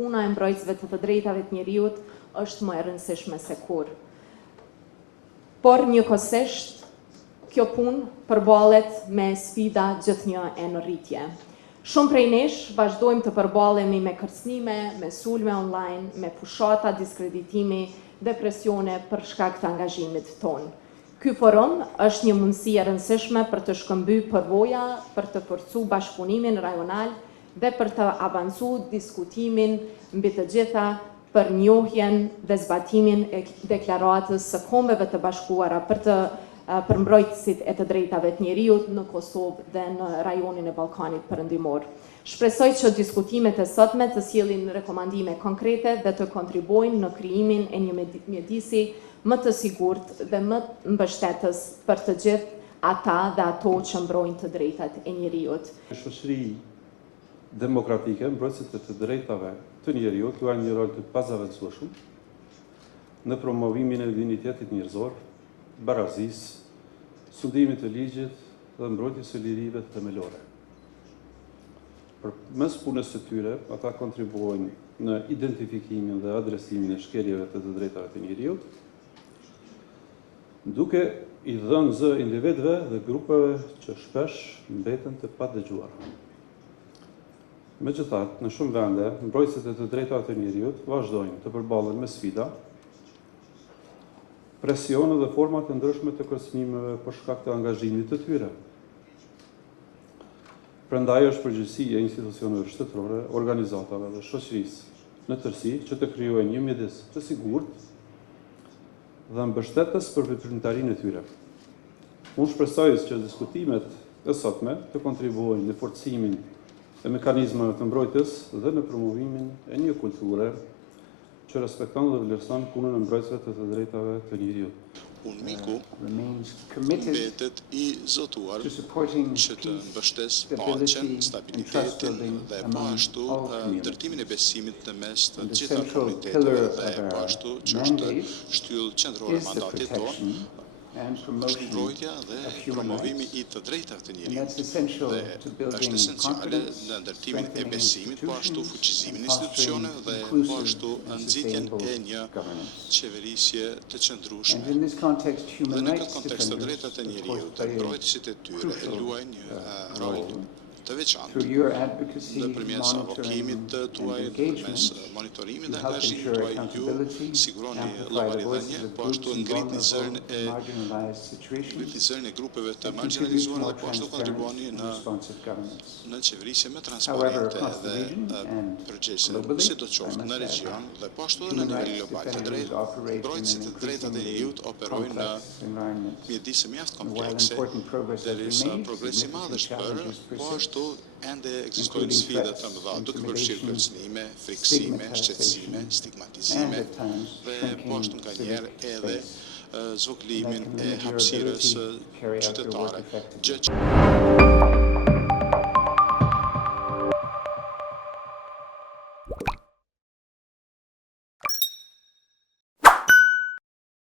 puna e mbrojtësve të drejtave të njerëzit është më e rëndësishme se kur. Por njëkohësisht, kjo punë përballet me sfida gjithnjë e në rritje. Shumë prej nesh vazhdojmë të përbalemi me kërcënime, me sulme online, me fushata, diskreditimi, depresione për shkak të angazhimit tonë. Ky forum është një mundësi e rëndësishme për të shkëmbyer përvoja, për të forcuar bashkëpunimin rajonal dhe për të avancuar diskutimin mbi të gjitha për njohjen dhe zbatimin e deklaratës së Kombeve të Bashkuara për mbrojtësit e të drejtave të njerëzit në Kosovë dhe në rajonin e Ballkanit Perëndimor. Shpresoj që diskutimet e sotme të sjellin rekomandime konkrete dhe të kontribuojnë në krijimin e një mjedisi më të sigurt dhe më mbështetës për të gjithë ata dhe ato që mbrojnë të drejtat e njerëzit. Shoqëri demokratike, mbrojtësit e të drejtave të njerëzit luajnë një rol të pazaventësueshëm në promovimin e dinjitetit njerëzor, barazisë, sundimit të ligjit dhe mbrojtjes së lirive themelore. Përmes punës së tyre, ata kontribuojnë në identifikimin dhe adresimin e shkeljeve të drejtave të njerëzit, duke i dhënë zë individëve dhe grupeve që shpesh mbeten të padëgjuara. Megjithatë, në shumë vende, mbrojtësit e të drejtave të njerëzit vazhdojnë të përballen me sfida, presione dhe forma të ndryshme të kërcënimeve për shkak të angazhimit të tyre. Prandaj është përgjegjësi e institucioneve shtetërore, organizatave dhe shoqërisë në tërësi që të krijojnë një mjedis të sigurt dhe mbështetës për veprimtarinë e tyre. Unë shpresoj që diskutimet e sotme të kontribuojnë në forcimin e mekanizmave të mbrojtjes dhe në promovimin e një kulture që respekton dhe vlerëson punën e mbrojtësve të të drejtave të njerëzit. Unë miku mbetet i zotuar që të mbështesë paqen, stabilitetin dhe po ashtu ndërtimin e besimit në mes të gjitha komuniteteve dhe po ashtu që është shtyllë qendrore mandatit tonë, është mbrojtja dhe promovimi i të drejtave të njerëzit dhe është esenciale në ndërtimin e besimit, po ashtu fuqizimin e institucioneve dhe po ashtu nxitjen e një qeverisje të qëndrueshme. Dhe në këtë kontekst të drejtat e njerëzit, mbrojtësit e tyre luajnë një rol të veçantë nëpërmjet avokimit të tuaj, nëpërmes monitorimit dhe angazhimit tuaj, ju siguroni llogaridhënie, po ashtu ngritni zërin e grupeve të marginalizuara dhe po ashtu kontribuoni në qeverisje më transparente dhe përgjegjëse, sidoqoftë në region dhe po ashtu në nivel global. Mbrojtësit e drejtat e njerëzit operojnë në mjedise mjaft komplekse, derisa progresi i madh është bërë, po ashtu ende ekzistojnë sfida të mëdha, duke përfshirë kërcënime, friksime, shqetësime, stigmatizime dhe po ashtu nganjëherë edhe zvoglimin e hapësirës qytetare.